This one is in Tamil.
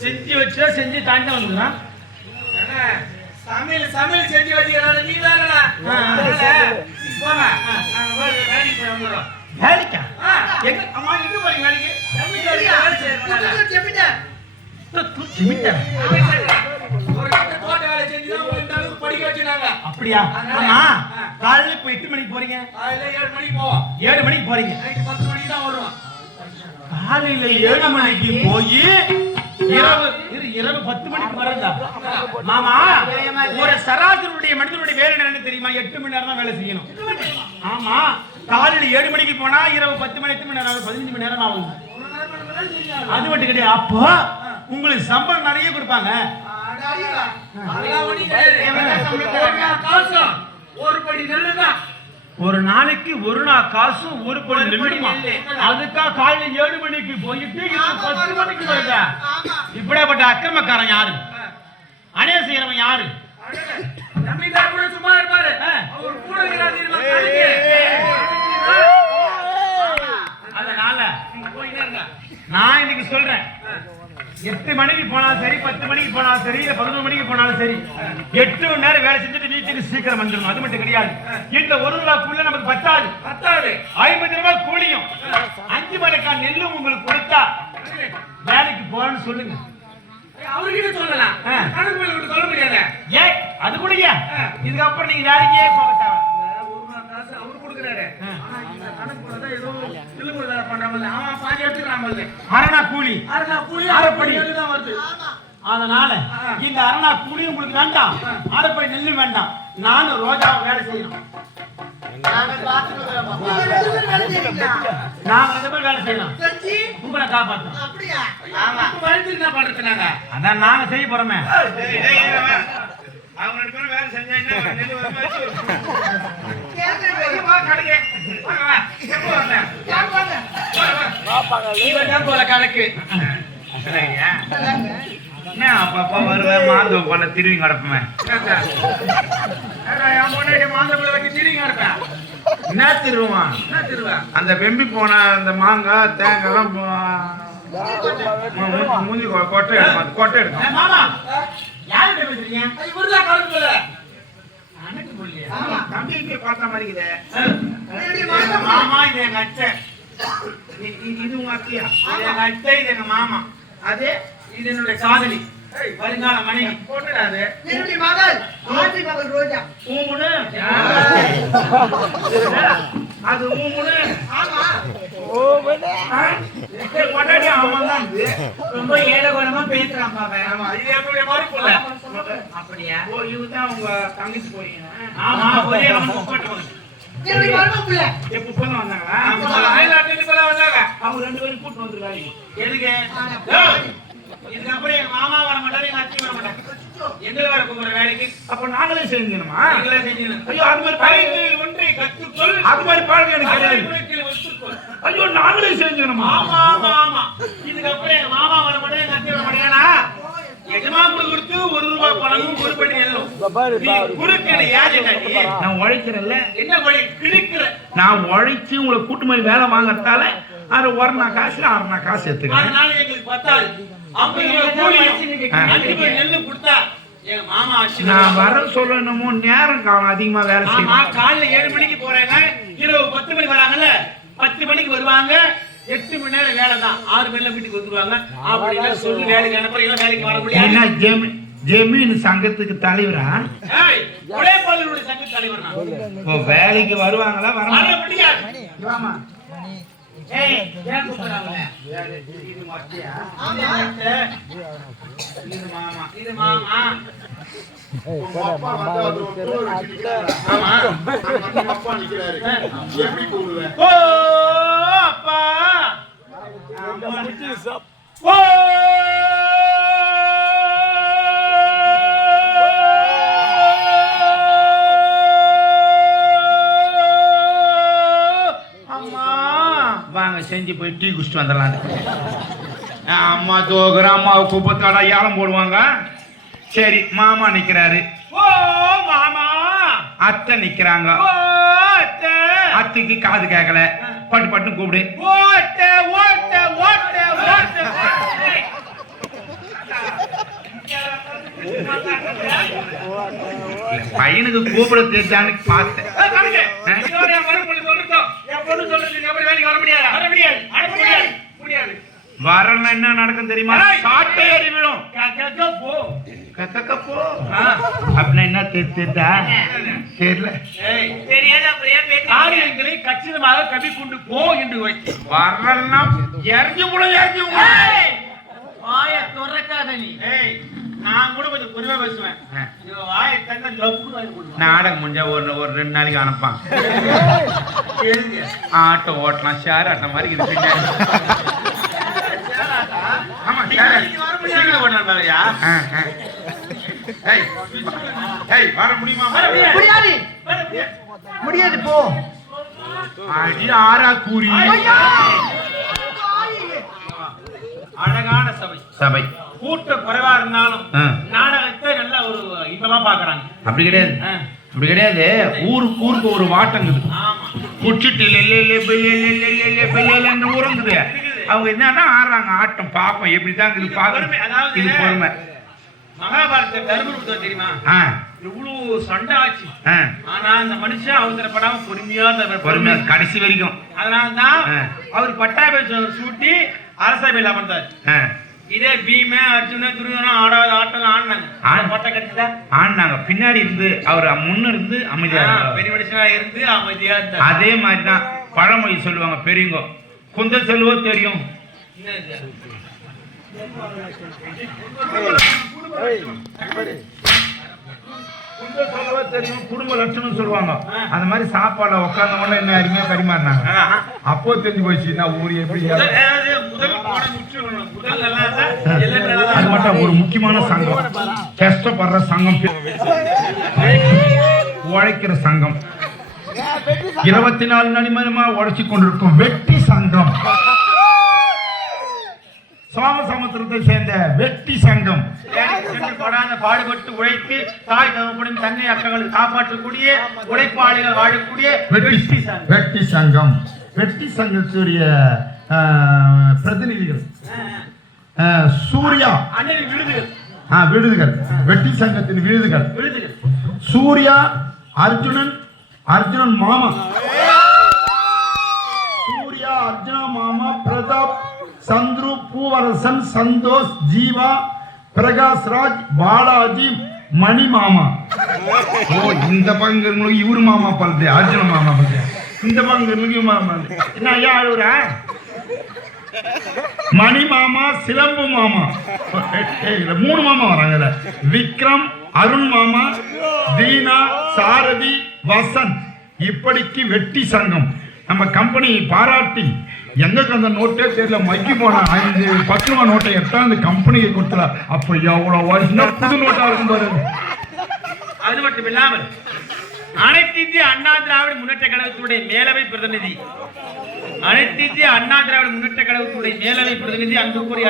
செஞ்சு வச்சா செஞ்சு தாண்டி வந்துடுறான். சமையல் சமையல் செஞ்சு வச்சுக்கிறாரு நீ தானடா. போங்க வேலைக்கு போய் வந்துடும். வேலைக்கா? எங்க அம்மா எங்க போறீங்க வேலைக்கு? தோட்ட வேலை செஞ்சுதான் உங்களுக்கு இந்த அளவுக்கு படிக்க வச்சுனாங்க. அப்படியா? ஆமா. காலையில இப்போ 8 மணிக்கு போறீங்க? காலையில 7 மணிக்கு போவோம். 7 மணிக்கு போறீங்க. நைட்டு 10 மணிக்கு தான் வருவோம். காலையில 7 மணிக்கு போய் இரவு 10 மணிக்கு வரதா? மாமா, ஒரு சராசரியுடைய மனிதனுடைய வேலை என்ன தெரியுமா? 8 மணி நேரம் தான் வேலை செய்யணும். ஆமா, காலையில 7 மணிக்கு போனா இரவு 10 மணி 8 மணி நேரம் 15 மணி நேரம் ஆகும். அது மட்டும் கிடையாது. அப்போ உங்களுக்கு சம்பளம் நிறைய கொடுப்பாங்க. ஒரு படி நெல்லு தான். ஒரு நாளைக்கு ஒரு நாள் காசு ஒரு படி நெல்லுமா? அதுக்கா காலையில 7 மணிக்கு போயிட்டு 10 மணிக்கு வருத? இப்படியாப்பட்ட அக்கிரமக்காரன் யாரு? அநியாயம் செய்யறவன் யாரு? ஜமீன்தார் கூட சும்மா இருப்பாரு. அவர் கூட அதனால நான் இன்னைக்கு சொல்றேன், 8 மணிக்கு போனாலும் சரி, 10 மணிக்கு போனாலும் சரி, 11 மணிக்கு போனாலும் சரி, 8 மணி நேரம் வேலை செஞ்சுட்டு வீட்டுக்கு சீக்கிரம் வந்துடணும். அது மட்டும் கிடையாது. இந்த 1 ரூபாய்க்குள்ள நமக்கு பத்தாது. 50 ரூபாய் கூலியும் 5 மணிக்கான நெல்லும் உங்களுக்கு கொடுத்தா வேலைக்கு போறேன்னு சொல்லுங்க. அவர்கிட்ட சொல்லலாம். கணக்கு சொல்ல முடியாது. ஏன் அது கூட ஏன் இதுக்கப்புறம் நீங்க வேலைக்கே போக தேவை. அவரு கொடுக்குறாரு. அரணா கூலி அரைப்படி தான் வருது. அதனால இந்த அரணா கூலி உங்களுக்கு வேண்டாம், அரைப்படி நெல்லு வேண்டாம். நானும் ரோஜா வேலை செய்யணும். நாங்க 2 பேரும் வேலை செய்யணும். உங்களை காப்பாற்றணும். என்ன பண்றதுனாங்க அதான் நாங்க செய்ய போறோமே. அவங்க 2 பேரும் வேலை செஞ்சா என்ன நெல்லு கணக்கு அப்பப்ப வருவேன், மாந்தம் பண்ண திரும்பி கிடப்பேன். மாந்தக்குள்ள வச்சு திரும்பி கிடப்பேன். என்ன திருவான்? அந்த வெம்பி போன அந்த மாங்காய் தேங்காய் மூஞ்சி கொட்டை எடுக்கும். கொட்டை எடுக்கும். மாமா யாரு பேசுறீங்க? இவருதான் கணக்கு தம்பிக்கு பார்த்த மாதிரி மாமா. இது எங்க அத்தை, இது உங்க அத்தையா? இது எங்க அத்தை, இது எங்க மாமா. அதே இது என்னுடைய காதலி, வருங்கால மனைவி. போட்டுடாது ரோஜா ஊமுனு அது ஊமுனு. ரொம்ப ஏழகோணமா பேசுறான் பாப்பா. இது என்னுடைய மறுப்புல. அப்படியா? இதுதான் உங்க தங்கச்சி போறீங்க. ஆமா, ஒரே போட்டு எப்ப வந்தாங்களா? அவங்க 2 பேரும் கூட்டு வந்துருக்காங்க. எதுக்கு? இதுக்கப்புறம் எங்க மாமா வர மாட்டாரு, எங்க அச்சி வர மாட்டாங்க. எங்களை வர கூப்பிடுற வேலைக்கு அப்ப நாங்களே செஞ்சணுமா? நீங்களே செஞ்சணும். ஐயோ, அது மாதிரி பழகில் ஒன்றை கற்றுக்கொள். அது மாதிரி பழகம் எனக்கு கிடையாது. ஐயோ, நாங்களே செஞ்சணுமா? ஆமா ஆமா ஆமா. இதுக்கப்புறம் எங்க மாமா வர மாட்டாரு, எங்க அச்சி வர மாட்டேன்னா எஜமானுக்கு கொடுத்து 1 ரூபாய் பணமும் ஒரு படி நெல்லும் குடுக்கல. யாரு? நான் உழைக்கிறேன்ல. என்ன உழை கிழிக்கிற? நான் உழைச்சு உங்களை கூட்டு மாதிரி வேலை வாங்கறதால அது 1 காசு 1/2 காசு எடுத்துக்க. அதனால எங்களுக்கு பத்தாது. 50 ரூபாய் கூலி 5 ரூபாய் நெல்லு கொடுத்தா எங்க மாமா ஆச்சு. நான் வர சொல்லணுமோ நேரம் காலம் அதிகமா வேலை செய்யணும். காலைல 7 மணிக்கு போறேங்க, இரவு 10 மணிக்கு வராங்கல்ல, 10 மணிக்கு வருவாங்க. 8 மணி நேரம் வேலை தான். 6 மணில வீட்டுக்கு வந்துருவாங்க. அப்படின்னா சொல்லு வேலைக்கு அனுப்புறீங்க. வேலைக்கு வர முடியாது. என்ன ஜெமீன் சங்கத்துக்கு தலைவரா? உழைப்பாளர்களுடைய சங்க தலைவர். வேலைக்கு வருவாங்களா? வர முடியாது. ஏய், ஏன் கூப்பிடுறாங்க? இது மத்தியா? இது மாமா. இது மாமா. அப்பா வந்து அது ஒரு டூர் வச்சிருக்காரு. ஆமா. அந்த அப்பா நிக்கிறாரு. எப்படி கூடுவே? ஓ அப்பா. ஓ வாங்க செஞ்சு போய் டீ குடிச்சிட்டு வந்துடலாம். அம்மா தோகுற அம்மாவை குப்பத்தாடா ஏலம் போடுவாங்க. சரி, மாமா நிக்கிறாரு. ஓ மாமா. அத்தை நிக்கிறாங்க. ஓ அத்தை. அத்தைக்கு காது கேட்கல, பட்டு பட்டு கூப்பிடு. ஓட்ட ஓட்ட ஓட்ட ஓட்ட. பையனுக்கு கூப்பிட தெரிஞ்சான்னு பார்த்தேன். இதோட என் மறுமொழி சொல்லிட்டோம். என் பொண்ணு சொல்றது நீங்க எப்படி வேலைக்கு வர முடியாது? வர முடியாது. அனுப்ப முடியாது. முடியாது. வரல என்ன நடக்கும் தெரியுமா? சாட்டை ஏறி விடும். போ. கக்க போ. அப்படின்னா என்ன தெரியுதா? தெரியல. ஏய், தெரியாத அப்படியே பேசி காரியங்களை கச்சிதமாக கவி கொண்டு போ என்று வைத்து வரலன்னா இறங்கி விடும். வாய துறக்காத நீ. ஏய், நான் கூட கொஞ்சம் குறைவா பேசுவேன். இவ வாயை தங்க லவ்னு வாங்கி கொடுப்பேன். நாடகம் முடிஞ்சா ஒரு 2 நாளைக்கு அனுப்பான். ஆட்டோ ஓட்டலாம், ஷேர் ஆட்ட மாதிரி இது பின்னாடி. ஆமா, சீக்கிரம் பண்ணலாம் வேலையா? வர முடியுமா? முடியாது முடியாது போ. அடி ஆறா கூறி. அழகான சபை. சபை கூட்டம் குறைவா இருந்தாலும் நாடகத்தை நல்லா ஒரு இன்பமா பாக்குறாங்க. அப்படி கிடையாது. அப்படி கிடையாது. ஊருக்கு ஒரு வாட்டங்குது. குச்சிட்டு ஊரங்குது. அவங்க என்னன்னா ஆடுறாங்க ஆட்டம் பாப்போம் எப்படிதான் இது பாக்குறது. அதாவது இது பொறுமை. மகாபாரத தர்மபுரம் தெரியுமா? எவ்வளவு சண்டை ஆச்சு. ஆனா அந்த மனுஷன் அவசரப்படாம பொறுமையா கடைசி வரைக்கும். அதனாலதான் அவர் பட்டாபிஷேகம் சூட்டி அரசபையில் அமர்ந்தார். இதே பீம அர்ஜுன துரியோதனன் ஆடாத ஆட்டம் ஆடினாங்க. பட்டை கடிச்சா ஆடினாங்க. பின்னாடி இருந்து அவர் முன்ன இருந்து அமைதியா பெரிய மனுஷனா இருந்து அமைதியா இருந்தார். அதே மாதிரிதான் பழமொழி சொல்லுவாங்க பெரியவங்க. குந்த செல்வோ தெரியும். தெரியும் குடும்ப லட்சணம் சொல்லுவாங்க. அந்த மாதிரி சாப்பாடுல உட்கார்ந்த உடனே என்ன அருமையா பரிமாறினாங்க. அப்போ தெரிஞ்சு போச்சு நான் ஊர் எப்படி. அது மட்டும் ஒரு முக்கியமான சங்கம், கஷ்டப்படுற சங்கம், உழைக்கிற சங்கம், 24 மணி நேரமா உழைச்சி கொண்டிருக்கும் வெட்டி சங்கம், சோமசமுத்திரத்தை சேர்ந்த வெட்டி சங்கம், பாடுபட்டு உழைத்து தாய் தகப்படும் தன்னை அக்கங்களுக்கு காப்பாற்றக்கூடிய உழைப்பாளிகள் வாழக்கூடிய வெட்டி சங்கம். வெட்டி சங்கத்துடைய பிரதிநிதிகள் சூர்யா விருதுகள். வெட்டி சங்கத்தின் விருதுகள் சூர்யா, அர்ஜுனன் மாமா, சூர்யா, அர்ஜுனா மாமா, பிரதாப், சந்துரு, பூவரசன், சந்தோஷ், ஜீவா, பிரகாஷ் ராஜ், பாலாஜி, மணி மாமா. ஓ, இந்த பங்குங்களுக்கு இவரு மாமா பல்து, அர்ஜுன மாமா பல்து. இந்த பங்குங்களுக்கு மாமா என்ன ஐயா அழுவுறா? மணி மாமா, சிலம்பு மாமா, 3 மாமா வராங்க. விக்ரம், அருண் மாமா, தீனா, சாரதி, வசந்த். இப்படிக்கு வெட்டி சங்கம். நம்ம கம்பெனி பாராட்டி எங்களுக்கு அந்த நோட்டே தெரியல மக்கி போன 5-10 ரூபா நோட்டை எடுத்தா அந்த கம்பெனிக்கு கொடுத்தல. அப்ப எவ்வளவு வருஷம் புது நோட்டா இருக்கும் பாரு. அது மட்டும் இல்லாமல் அனைத்து இந்திய அண்ணா திராவிட முன்னேற்ற கழகத்துடைய மேலவை பிரதிநிதி, அனைத்து இந்திய அண்ணா திராவிட முன்னேற்ற கழகத்துடைய மேலவை பிரதிநிதி அன்புக்குரிய